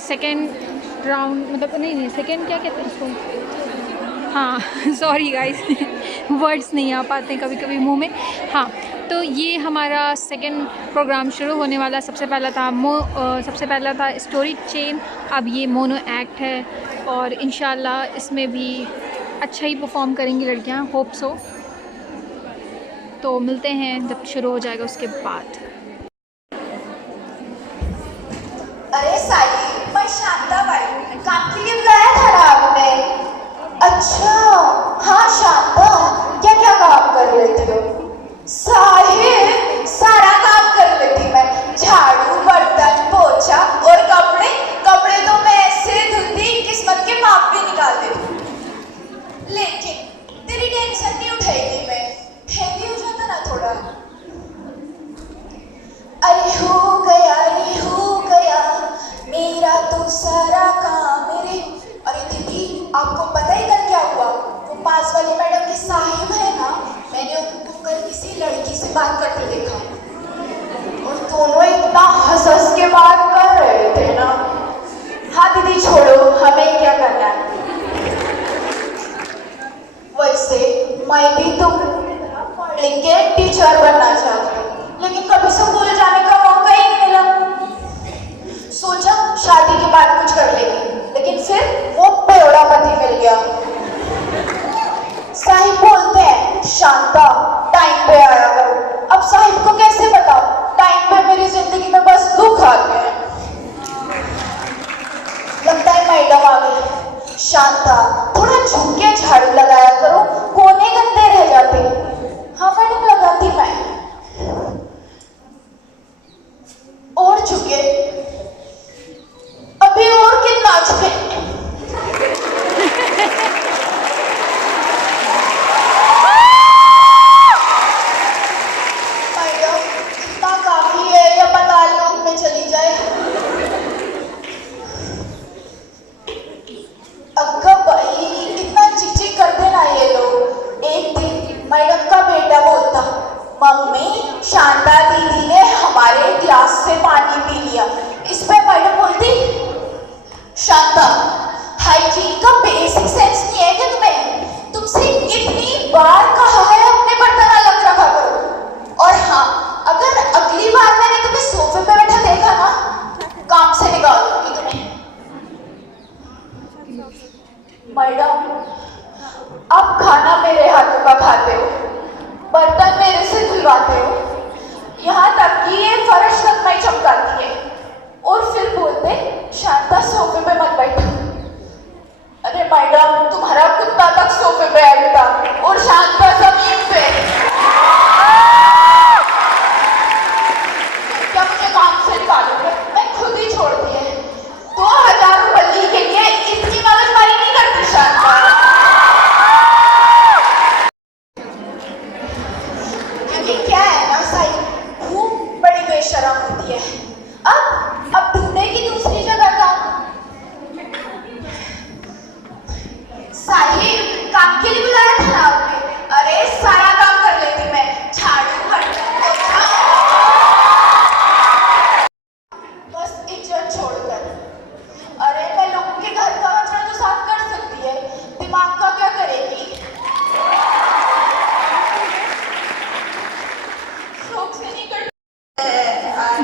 Second round, मतलब नहीं second क्या कहते हैं इसको, हाँ सॉरी गाइस वर्ड्स नहीं आ पाते कभी कभी मुंह में। हाँ, तो ये हमारा सेकेंड प्रोग्राम शुरू होने वाला। सबसे पहला था स्टोरी चेन, अब ये मोनो एक्ट है और इंशाल्लाह इसमें भी अच्छा ही परफॉर्म करेंगी लड़कियां, होप सो। तो मिलते हैं जब शुरू हो जाएगा उसके बाद। अरे साई, मैं शांता भाई, काम के लिए बुलाया था ना आपने? अच्छा, हाँ शांता, क्या क्या काम कर लेती हो? साहिब, सारा काम कर लेती मैं, झाड़ू, बर्तन, पोछा और कपड़े। कपड़े तो मैं ऐसे धुलती किस्मत के माप भी निकाल देती। लेकिन तेरी टेंशन नहीं उठाएगी मैं, हैवी हो जाता ना थोड़ा। अरे हो गया मेरा तो सारा काम रे। अरे दीदी, आपको पता ही कल क्या हुआ? वो पास वाली मैडम की साहिब है ना, मैंने उनको कल किसी लड़की से बात करते देखा और दोनों इतना हंस के बात कर रहे थे ना। हाँ दीदी छोड़ो, हमें क्या करना है। वैसे मैं भी तो पढ़ लिख के टीचर बनना चाहती हूँ, लेकिन कभी स्कूल जाने का मौका ही नहीं मिला। सोचा शादी के बाद कुछ कर लेगी, लेकिन फिर वो बेवड़ा पति मिल गया। साहिब बोलते हैं शांता टाइम पे आया करो। अब साहिब को कैसे बताओ टाइम पे मेरी जिंदगी में बस दुख आते हैं। लगता है मैडम आ गई। शांता, थोड़ा झुक के झाड़ू लगाया करो, कोने गंदे रह जाते। हाँ मैडम, लगाती मैं। और झुके, अभी और कितना झुके। मैडम, इतना काफी है या पताल लोक में चली जाए? अक्का भाई, इतना चिक कर देना ये लोग। एक दिन मैडम का बेटा बोलता, मम्मी शांता दीदी ने हमारे ग्लास से पानी पी लिया। इस पे मैडम बोलती, शांता हाइजीन का बेसिक सेंस नहीं है क्या तुम्हें? तुमसे कितनी बार कहा है अपने बर्तन अलग रखा करो। और हाँ, अगर अगली बार मैंने तुम्हें सोफे पे बैठा देखा ना, काम से निकाल दूंगी तुम्हें। मैडम, अब खाना मेरे हाथों का खाते हो, बर्तन मेरे से धुलवाते हो, यहाँ तक कि ये फर्श तक मैं चमकाती है और फिर बोलते शांता सोफे पे मत बैठो। अरे मैडम, तुम्हारा कुत्ता तक सोफे पे बैठता और शांता जमीन पे। क्या मुझे काम से निकालोगे? मैं खुद ही छोड़ दी है। 2000 बल्ली के लिए इतनी मगजमारी नहीं करती शांता। क्या है ना साई, खूब बड़ी बेशरम होती है। अब ढूंढेगी दूसरी जगह का। साहिब, काम के लिए बुलाया था ना आपने? अरे सारा काम कर लेती मैं, झाड़ू, बर्तन, पोछा, बस इज्जत छोड़कर। अरे मैं लोगों के घर का कचरा तो साफ कर सकती है, दिमाग का क्या करेगी?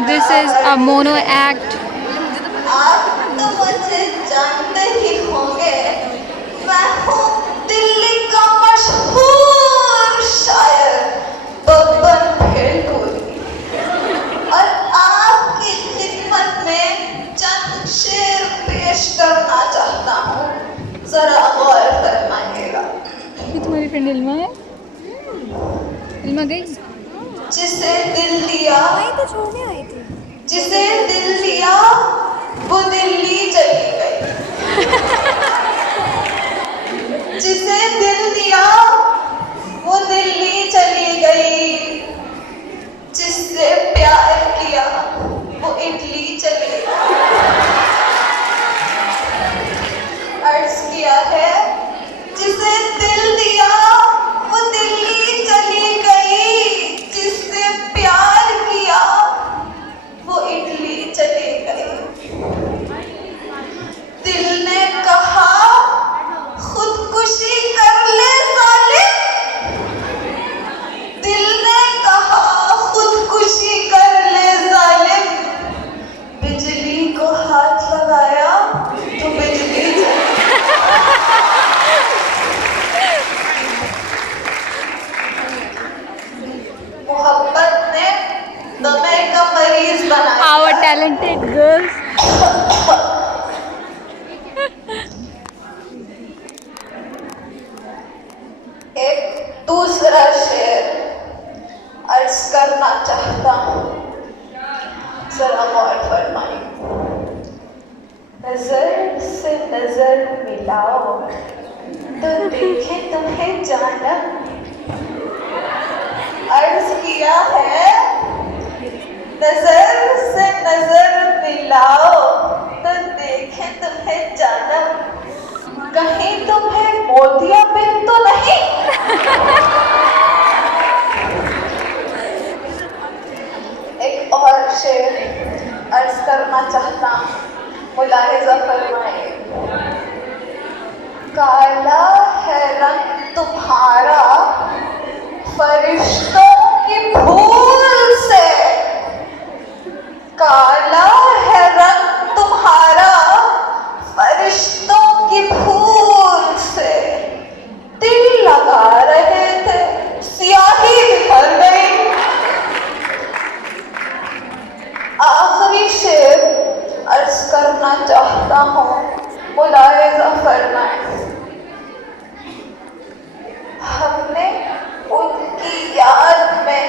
This is a mono act. आप तो मुझे जानते ही होंगे, मैं हूँ दिल्ली का मशहूर शायर बब्बर भेलपुरी और आपकी खिदमत में चंद शेर पेश करना चाहता हूँ, जरा गौर फरमाइएगा। ये तुम्हारी फ्रेंड इल्मा है? इल्मा गई? जिसे दिल दिया, तो छोड़ने आई थी। जिसे दिल दिया वो दिल्ली चली गई। जिसे दिल दिया वो दिल्ली चली गई। जिससे प्यार किया वो इटली चली गई। अर्ज किया है, जिसे दिल दिया वो दिल्ली चली गई। जिससे प्यार किया वो इटली चली गई। बिजली को हाथ लगाया तो बिजली चली। मोहब्बत ने दमे का मरीज बनाया। Our talented girls. एक दूसरा शेर अर्ज करना चाहता हूँ, जरा गौर फरमाइए। नजर से नजर मिलाओ तो देखे तुम्हें जानम। अर्ज किया है, नजर से नजर मिलाओ तो देखे तुम्हें जानम। कहीं तुम्हें मोतियाबिंद तो नहीं? एक और शेर अर्ज करना चाहता हूँ, मुलाहिजा फरमाइए। काला है रंग तुम्हारा फरिश्तों की भूल से। काला है रंग तुम्हारा फरिश्तों की भूल से। दिल लगा रहे थे स्याही बिखर गई। आखिरी शेर अर्ज करना चाहता हूँ, मुलाहिजा फरमाएं। हमने उनकी याद में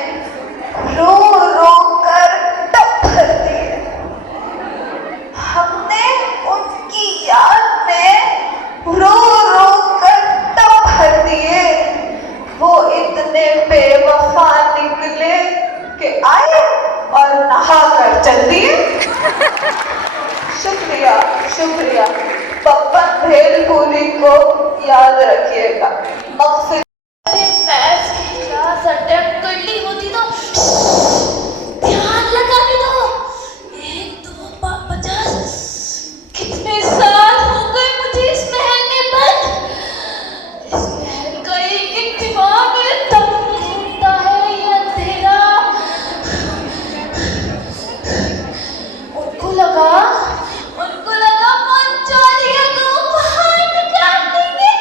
रो रो कर टप्पड़ दिए। हमने उनकी याद में रो रो कर टप्पड़ दिए। वो इतने बेवफा निकले कि आए और नहा कर चल दिए। शुक्रिया शुक्रिया। पप्पन भेलपुरी को याद रखिएगा। मगफिर मैथ्स की क्लास अटेम्प्ट कर ली होती तो ध्यान लगा भी दो। 1 2 50 कितने साल हो गए मुझे इस महल में बंद। इस महल का एक एक दीवार मेरे दम घूमता है ये अंधेरा। उनको लगा मंचोलिया को बाहर निकाल देंगे।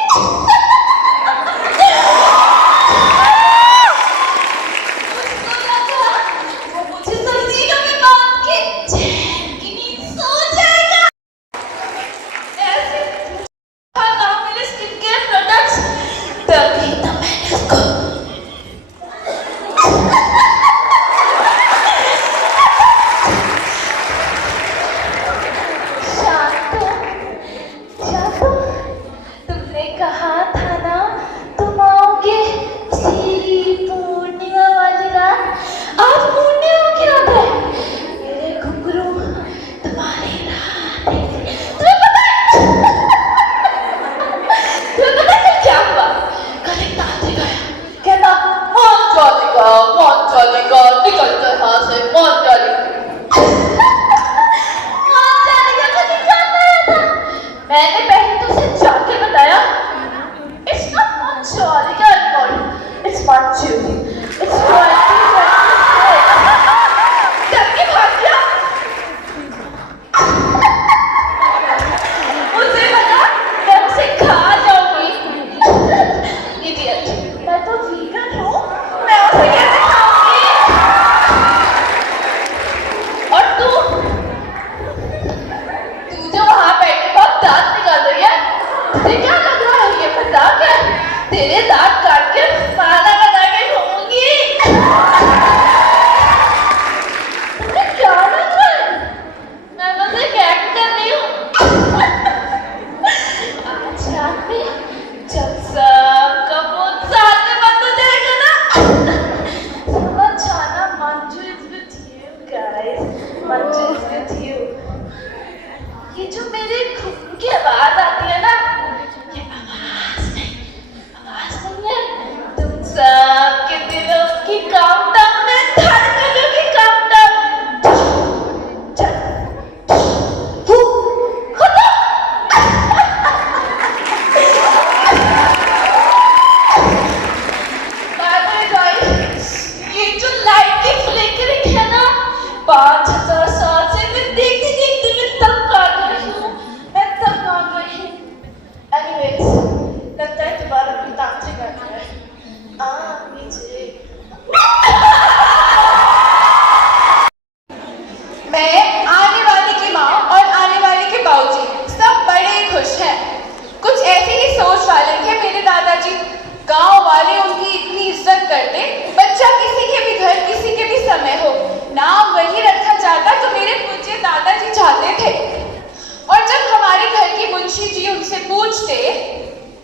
मुंशी जी उनसे पूछते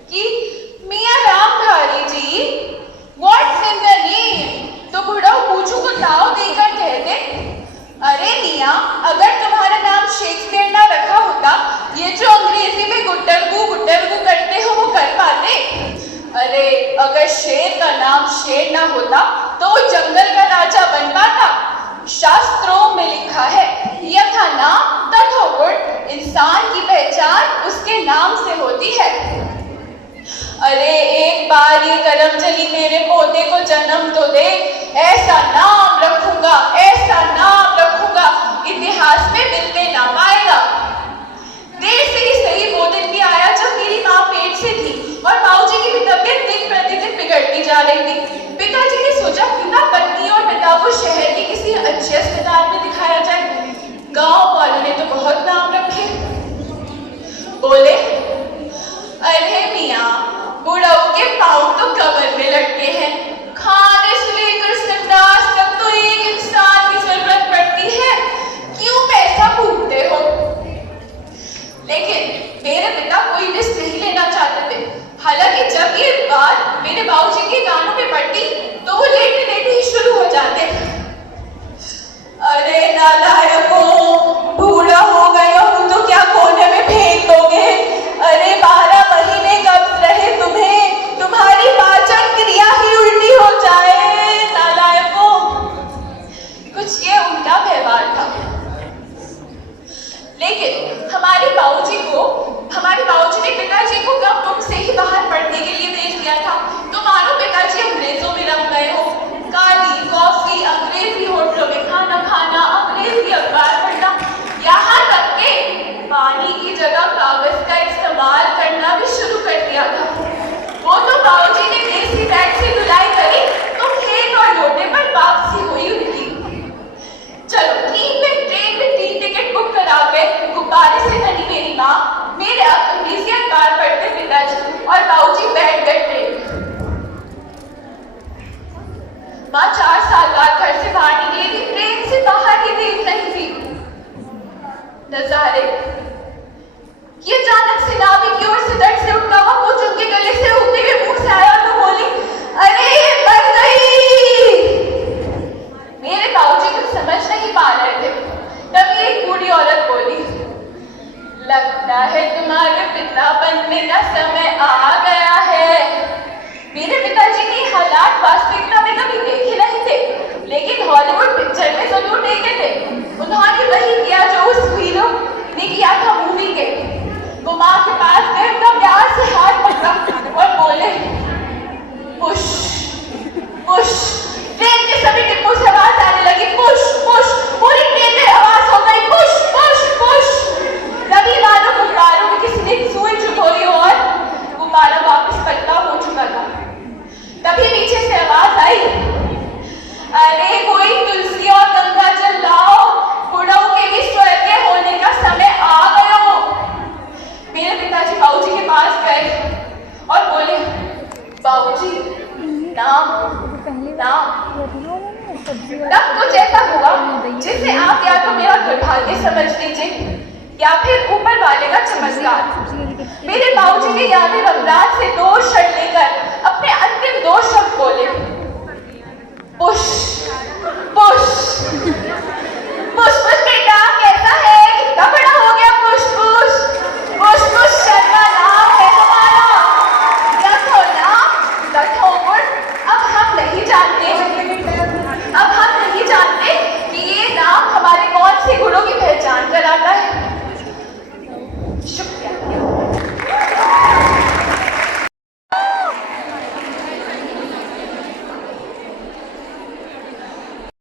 कि मियाँ रामधारी जी, व्हाट्स इन द नेम, तो बुढ़ऊ पूछू को ताव देकर कहते, अरे मियाँ, अगर तुम्हारा नाम शेक्सपियर ना रखा होता, ये जो अंग्रेजी में गुट्टरगू करते हो वो कर पाते? अरे अगर शेर का नाम शेर ना होता तो वो जंगल का राजा बन पाता। शास्त्रों में लिखा है, यथा नाम तथा गुण, इंसान की पहचान उसके नाम से होती है। अरे एक बार ये करमचली मेरे पोते को जन्म तो दे, ऐसा नाम रखूंगा, ऐसा नाम रखूंगा, इतिहास में मिलने ना पाएगा। देर से ही सही वो दिन भी आया जब मेरी माँ पेट से थी और बाबूजी की भी तबीयत दिन प्रतिदिन बिगड़ती जा रही थी। पिताजी ने सोचा क्यों ना पत्नी और पिता को शहर के किसी अच्छे अस्पताल में दिखाया जाए। गांव वालों ने तो बहुत नाम रखे। बोले, अरे मियाँ, बुढ़ऊ के पाँव तो कमर में लटके हैं, खाने से लेकर संडास तक तो एक इंसान की जरूरत पड़ती है, क्यों पैसा फूकते हो? लेकिन मेरे पिता कोई रिस्क नहीं लेना चाहते थे। हालांकि जब ये बात मेरे बाबूजी के कानों में पड़ती तो वो लेटे लेटे ही शुरू हो जाते। अरे नालायकों, बूढ़ा हो गया हूं तो क्या कोने में फेंक दोगे? अरे 12 महीने कब्ज रहे तुम्हें, तुम्हारी पाचन क्रिया ही उल्टी हो जाए। नालायकों, कुछ ये उनका व्यवहार था। लेकिन हमारे बाबूजी ने पिताजी को कब बुक से ही बाहर पढ़ने के लिए भेज दिया था, तो मानो पिताजी अंग्रेजों में रंग गए हो। काली कॉफी, अंग्रेजी होटलों में खाना खाना, अंग्रेजी अखबार पढ़ना, यहाँ तक के पानी की जगह कागज का इस्तेमाल करना भी शुरू कर दिया था। वो तो बाबूजी ने देसी बैग से धुलाई करी तो खेत और लोटे पर वापसी हुई उनकी। चलो ट्रेन में 3 टिकट बुक करा के गुब्बारे से बनी मेरी माँ, मेरे अंग्रेजी अखबार पढ़ते पिताजी और बाबूजी बैठ गए ट्रेन। माँ 4 साल बाद घर से बाहर निकली थी, ट्रेन से बाहर ही देख रही थी नजारे। ये अचानक से नाभि की ओर से दर्द से उठा हुआ कुछ उनके गले से उठते हुए मुंह से आया तो बोली, अरे मर गई। मेरे बाबूजी कुछ समझ नहीं पा रहे थे। तभी एक बूढ़ी औरत बोली, लगता है तुम्हारे पिता बनने का समय आ गया है। मेरे पिताजी ने हालात वास्तविकता में कभी देखे नहीं थे, लेकिन हॉलीवुड पिक्चर में जरूर देखे थे। उन्होंने वही किया जो उस हीरो ने किया था मूवी के। वो माँ के पास गए, उनका प्यार से हाथ पकड़ा और बोले, पुश पुश। ट्रेन के सभी डिब्बों से आवाज आने लगी, पुश पुश। पूरी ट्रेन में आवाज हो गई, पुश पुश पुश। तभी मानो गुब्बारों में किसी ने सुई चुभोई और गुब्बारा वापस पलटा हो चुका था। तभी पीछे से आवाज आई, अरे कोई तुलसी और गंगा जल लाओ, बुढ़ऊ के भी स्वर्गीय होने का समय आ गया हो। मेरे पिताजी बाबूजी के पास गए और बोले, बाबूजी नाम। तब कुछ ऐसा हुआ जिसे आप या तो मेरा दुर्भाग्य समझ लीजिए या फिर ऊपर वाले का चमत्कार। मेरे बाबूजी ने यादें रमजान से 2 शब्द लेकर अपने अंतिम 2 शब्द बोले, पुश पुश पुश पुश।